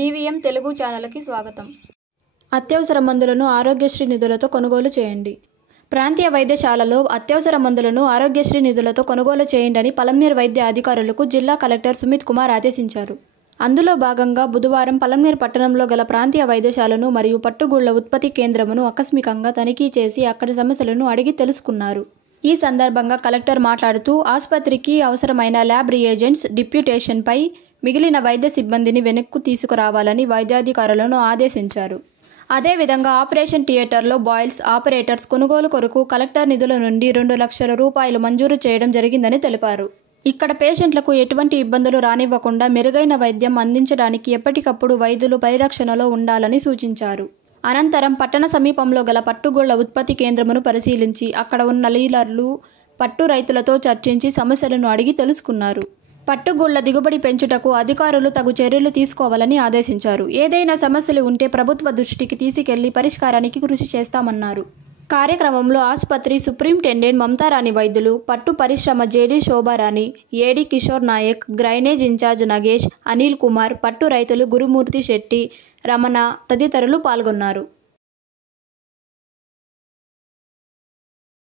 DVM Telugu ఛానల్కి స్వాగతం. అత్యవసర మందులను ఆరోగ్యశ్రీ నిధులతో కొనుగోలు చేయండి. ప్రాంతీయ వైద్యశాలలో అత్యవసర మందులను ఆరోగ్యశ్రీ నిధులతో కొనుగోలు చేయండి పలమనేరు వైద్య అధికారులకు జిల్లా కలెక్టర్ సుమిత్ కుమార్ ఆదేశించారు. అందులో భాగంగా బుధవారం పలమనేరు పట్టణంలో గల ప్రాంతీయ వైద్యశాలను మరియు పట్టుగూళ్ల ఉత్పత్తి కేంద్రమును ఆకస్మికంగా తనిఖీ చేసి అక్కడి సమస్యలను అడిగి తెలుసుకున్నారు. ఈ సందర్భంగా కలెక్టర్ మాట్లాడుతూ ఆసుపత్రికి అవసరమైన ల్యాబ్ రియేజెంట్స్ డిప్యూటేషన్పై మిగిలిన వైద్య సిబ్బందిని వెనక్కు తీసుకురావాలని వైద్యాధికారులను ఆదేశించారు. అదేవిధంగా ఆపరేషన్ థియేటర్లో బాయిల్స్ ఆపరేటర్స్ కొనుగోలు కొరకు కలెక్టర్ నిధుల నుండి 2 లక్షల రూపాయలు మంజూరు చేయడం జరిగిందని తెలిపారు. ఇక్కడ పేషెంట్లకు ఎటువంటి ఇబ్బందులు రానివ్వకుండా మెరుగైన వైద్యం అందించడానికి ఎప్పటికప్పుడు వైద్యులు పరిరక్షణలో ఉండాలని సూచించారు. అనంతరం పట్టణ సమీపంలో గల పట్టుగూళ్ల ఉత్పత్తి కేంద్రమును పరిశీలించి అక్కడ ఉన్న డీలర్లు, పట్టు రైతులతో చర్చించి సమస్యలను అడిగి తెలుసుకున్నారు. పట్టుగూళ్ల దిగుబడి పెంచుటకు అధికారులు తగు చర్యలు తీసుకోవాలని ఆదేశించారు. ఏదైనా సమస్యలు ఉంటే ప్రభుత్వ దృష్టికి తీసుకెళ్లి పరిష్కారానికి కృషి చేస్తామన్నారు. కార్యక్రమంలో ఆసుపత్రి సూపరింటెండెంట్ మమతారాణి, వైద్యులు, పట్టు పరిశ్రమ JD Shobharani, AD Kishore Nayak, grainage incharge Nagesh, Anil Kumar, పట్టు రైతులు గురుమూర్తి శెట్టి, రమణ తదితరులు పాల్గొన్నారు.